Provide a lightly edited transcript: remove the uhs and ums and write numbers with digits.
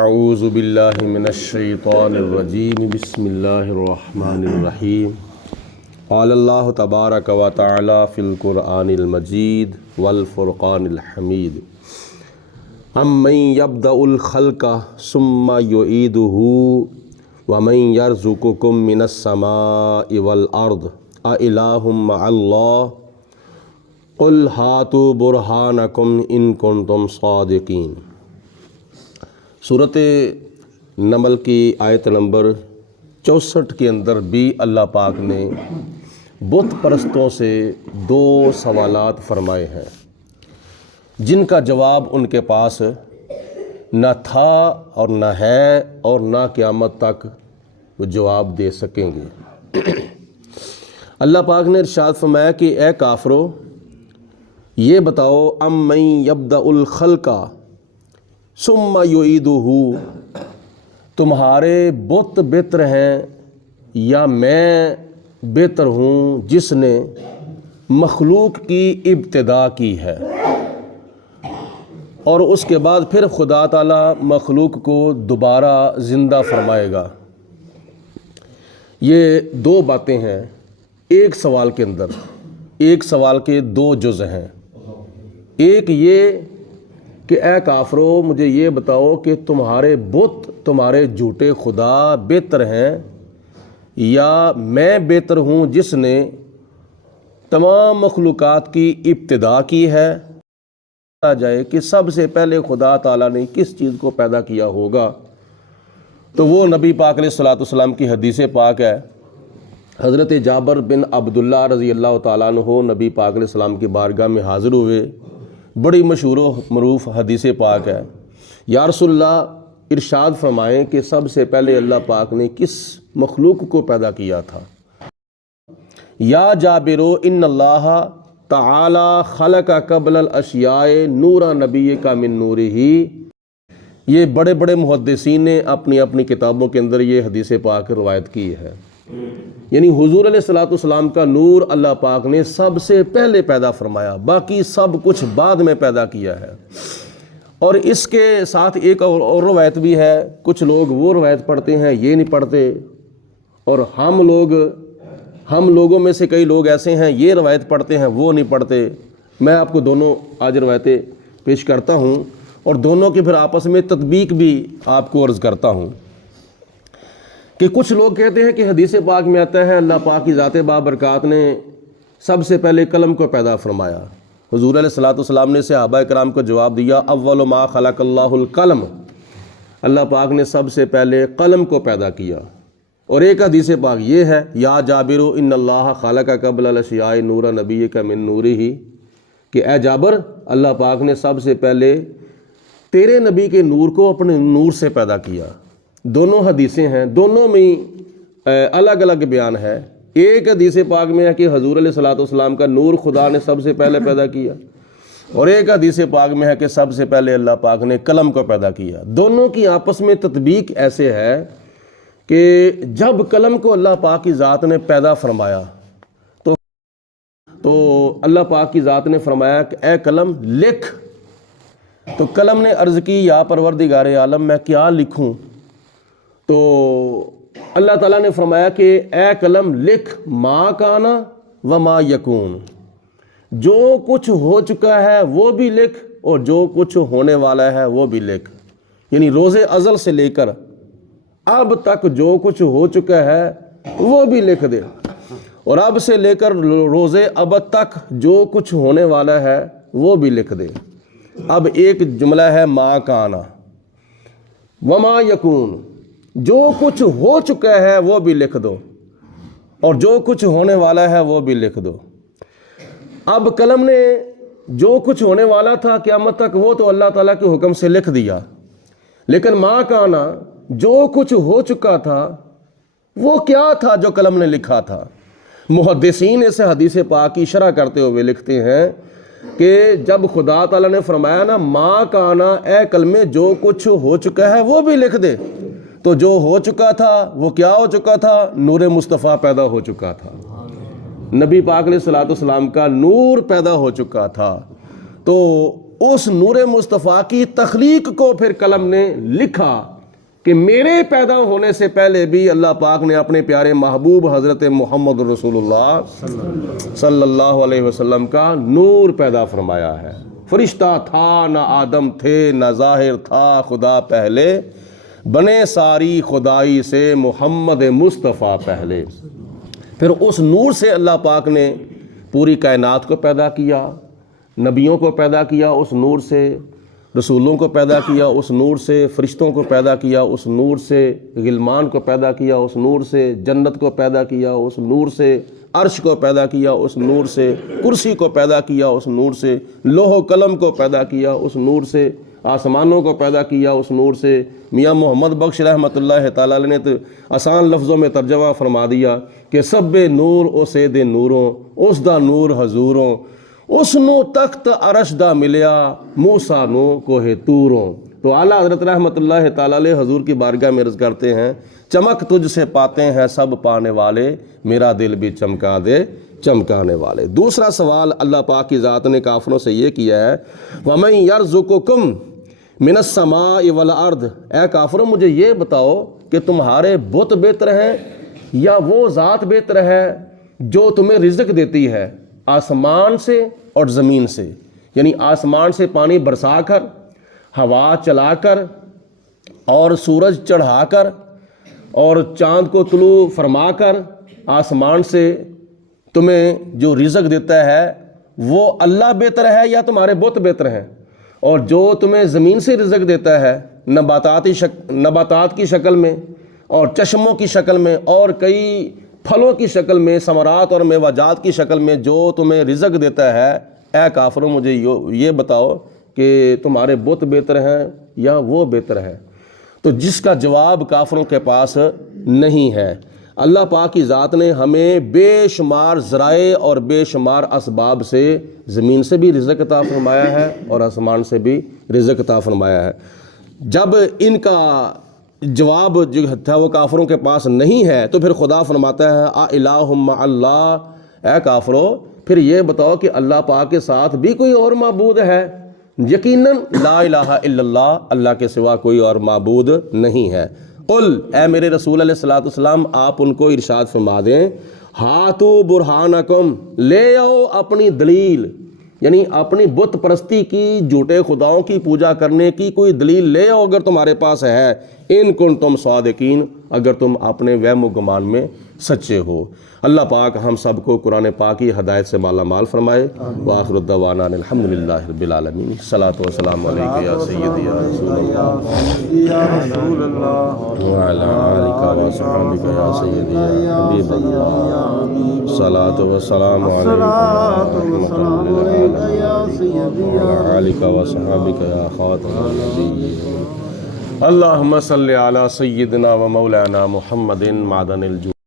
اعوذ باللہ من الشیطان الرجیم بسم اللہ الرحمن الرحیم قال اللہ تبارک و تعالی فی القرآن المجید والفرقان الحمید امن یبدأ الخلق ثم یعیدہ ومن یرزقکم من السماء والارض اِلٰہ مع اللہ قل ہاتوا برہانکم ان کنتم صادقین۔ سورۃ نمل کی آیت نمبر 64 کے اندر بھی اللہ پاک نے بت پرستوں سے 2 سوالات فرمائے ہیں جن کا جواب ان کے پاس نہ تھا اور نہ ہے اور نہ قیامت تک وہ جواب دے سکیں گے۔ اللہ پاک نے ارشاد فرمایا کہ اے کافرو یہ بتاؤ امن یبدأ الخلق ثم یعیدہ، تمہارے بت بہتر ہیں یا میں بہتر ہوں جس نے مخلوق کی ابتدا کی ہے اور اس کے بعد پھر خدا تعالی مخلوق کو دوبارہ زندہ فرمائے گا۔ یہ 2 باتیں ہیں ایک سوال کے اندر، ایک سوال کے 2 جز ہیں۔ ایک یہ کہ اے کافرو مجھے یہ بتاؤ کہ تمہارے بت تمہارے جھوٹے خدا بہتر ہیں یا میں بہتر ہوں جس نے تمام مخلوقات کی ابتدا کی ہے۔ آ جائے کہ سب سے پہلے خدا تعالیٰ نے کس چیز کو پیدا کیا ہوگا تو وہ نبی پاک علیہ الصلوۃ والسلام کی حدیث پاک ہے۔ حضرت جابر بن عبداللہ رضی اللہ تعالیٰ عنہ نبی پاک علیہ السلام کی بارگاہ میں حاضر ہوئے، بڑی مشہور و معروف حدیث پاک ہے۔ یا رسول اللہ ارشاد فرمائیں کہ سب سے پہلے اللہ پاک نے کس مخلوق کو پیدا کیا تھا؟ یا جابرو ان اللہ تعالی خلق قبل الاشیاء نور نبی کا من نورہ۔ یہ بڑے بڑے محدثین نے اپنی اپنی کتابوں کے اندر یہ حدیث پاک روایت کی ہے، یعنی حضور علیہ الصلوۃ والسلام کا نور اللہ پاک نے سب سے پہلے پیدا فرمایا، باقی سب کچھ بعد میں پیدا کیا ہے۔ اور اس کے ساتھ ایک اور روایت بھی ہے، کچھ لوگ وہ روایت پڑھتے ہیں یہ نہیں پڑھتے، اور ہم لوگوں میں سے کئی لوگ ایسے ہیں یہ روایت پڑھتے ہیں وہ نہیں پڑھتے۔ میں آپ کو دونوں آج روایتیں پیش کرتا ہوں اور دونوں کی پھر آپس میں تطبیق بھی آپ کو عرض کرتا ہوں کہ کچھ لوگ کہتے ہیں کہ حدیث پاک میں آتا ہے اللہ پاک کی ذات بابرکات نے سب سے پہلے قلم کو پیدا فرمایا۔ حضور علیہ الصلوۃ والسلام نے صحابہ کرام کو جواب دیا اول ما خلق اللہ القلم، اللہ پاک نے سب سے پہلے قلم کو پیدا کیا۔ اور ایک حدیث پاک یہ ہے یا جابر ان اللہ خلق قبل الاشیاء نور نبی کا من نورہ، کہ اے جابر اللہ پاک نے سب سے پہلے تیرے نبی کے نور کو اپنے نور سے پیدا کیا۔ دونوں حدیثیں ہیں، دونوں میں الگ الگ بیان ہے۔ ایک حدیث پاک میں ہے کہ حضور علیہ الصلوۃ والسلام کا نور خدا نے سب سے پہلے پیدا کیا، اور ایک حدیث پاک میں ہے کہ سب سے پہلے اللہ پاک نے قلم کو پیدا کیا۔ دونوں کی آپس میں تطبیق ایسے ہے کہ جب قلم کو اللہ پاک کی ذات نے پیدا فرمایا تو اللہ پاک کی ذات نے فرمایا کہ اے قلم لکھ، تو قلم نے عرض کی یا پروردگار عالم میں کیا لکھوں؟ تو اللہ تعالیٰ نے فرمایا کہ اے قلم لکھ ما کانا و ما یکون، جو کچھ ہو چکا ہے وہ بھی لکھ اور جو کچھ ہونے والا ہے وہ بھی لکھ، یعنی روز ازل سے لے کر اب تک جو کچھ ہو چکا ہے وہ بھی لکھ دے، اور اب سے لے کر روز ابد تک جو کچھ ہونے والا ہے وہ بھی لکھ دے۔ اب ایک جملہ ہے ما کانا وما یکون، جو کچھ ہو چکا ہے وہ بھی لکھ دو اور جو کچھ ہونے والا ہے وہ بھی لکھ دو۔ اب قلم نے جو کچھ ہونے والا تھا قیامت تک وہ تو اللہ تعالیٰ کے حکم سے لکھ دیا، لیکن ما کانا جو کچھ ہو چکا تھا وہ کیا تھا جو قلم نے لکھا تھا؟ محدثین اس حدیث پاک کی شرح کرتے ہوئے لکھتے ہیں کہ جب خدا تعالیٰ نے فرمایا نا ما کانا اے قلم جو کچھ ہو چکا ہے وہ بھی لکھ دے، تو جو ہو چکا تھا وہ کیا ہو چکا تھا؟ نور مصطفیٰ پیدا ہو چکا تھا، نبی پاک علیہ الصلوۃ والسلام کا نور پیدا ہو چکا تھا۔ تو اس نور مصطفیٰ کی تخلیق کو پھر قلم نے لکھا کہ میرے پیدا ہونے سے پہلے بھی اللہ پاک نے اپنے پیارے محبوب حضرت محمد رسول اللہ صلی اللہ علیہ وسلم کا نور پیدا فرمایا ہے۔ فرشتہ تھا نہ آدم تھے نہ ظاہر تھا خدا پہلے، بنے ساری خدائی سے محمد مصطفیٰ پہلے۔ پھر اس نور سے اللہ پاک نے پوری کائنات کو پیدا کیا، نبیوں کو پیدا کیا اس نور سے، رسولوں کو پیدا کیا اس نور سے، فرشتوں کو پیدا کیا اس نور سے، غلمان کو پیدا کیا اس نور سے، جنت کو پیدا کیا اس نور سے، عرش کو پیدا کیا اس نور سے، کرسی کو پیدا کیا اس نور سے، لوح و قلم کو پیدا کیا اس نور سے، آسمانوں کو پیدا کیا اس نور سے۔ میاں محمد بخش رحمۃ اللہ تعالیٰ علیہ نے تو آسان لفظوں میں ترجمہ فرما دیا کہ سب نور او سید نوروں، اس دا نور حضوروں، اس نو تخت عرش دا ملیا، موسیٰ نو کوہ توروں۔ تو اعلیٰ حضرت رحمۃ اللہ تعالیٰ علیہ حضور کی بارگاہ میں عرض کرتے ہیں، چمک تجھ سے پاتے ہیں سب پانے والے، میرا دل بھی چمکا دے چمکانے والے۔ دوسرا سوال اللہ پاک کی ذات نے کافروں سے یہ کیا ہے، وَمَن يَرْزُقُكُم مِّنَ السَّمَاءِ وَالْأَرْضِ، اے کافروں مجھے یہ بتاؤ کہ تمہارے بت بہتر ہیں یا وہ ذات بہتر ہے جو تمہیں رزق دیتی ہے آسمان سے اور زمین سے، یعنی آسمان سے پانی برسا کر، ہوا چلا کر اور سورج چڑھا کر اور چاند کو طلوع فرما کر آسمان سے تمہیں جو رزق دیتا ہے وہ اللہ بہتر ہے یا تمہارے بت بہتر ہیں؟ اور جو تمہیں زمین سے رزق دیتا ہے نباتات کی شکل میں اور چشموں کی شکل میں اور کئی پھلوں کی شکل میں، ثمرات اور میوجات کی شکل میں جو تمہیں رزق دیتا ہے، اے کافروں مجھے یہ بتاؤ کہ تمہارے بت بہتر ہیں یا وہ بہتر ہے؟ تو جس کا جواب کافروں کے پاس نہیں ہے۔ اللہ پاک کی ذات نے ہمیں بے شمار ذرائع اور بے شمار اسباب سے زمین سے بھی رزق عطا فرمایا ہے اور آسمان سے بھی رزق عطا فرمایا ہے۔ جب ان کا جواب جو تھا وہ کافروں کے پاس نہیں ہے تو پھر خدا فرماتا ہے الہ مع اللہ، اے کافرو پھر یہ بتاؤ کہ اللہ پاک کے ساتھ بھی کوئی اور معبود ہے؟ یقیناً لا الہ الا اللہ، اللہ کے سوا کوئی اور معبود نہیں ہے۔ قل، اے میرے رسول علیہ الصلوۃ والسلام آپ ان کو ارشاد فرما دیں، ہاتو برہانکم، لے آؤ اپنی دلیل، یعنی اپنی بت پرستی کی، جھوٹے خداؤں کی پوجا کرنے کی کوئی دلیل لے آؤ اگر تمہارے پاس ہے، ان کنتم صادقین، اگر تم اپنے وہم و گمان میں سچے ہو۔ اللہ پاک ہم سب کو قرآن پاک کی ہدایت سے مالا مال فرمائے۔ وآخر الدعوانا الحمدللہ رب العالمین، صلاۃ و سلام علیک یا سیدی یا رسول اللہ وعلی آلک و صحبک یا سیدی یا حبیب اللہ، صلاۃ و سلام علیک وعلی آلک و صحبک یا خاتم النبیین۔ اللہم صلی علی سیدنا و مولانا محمد معدن الجود۔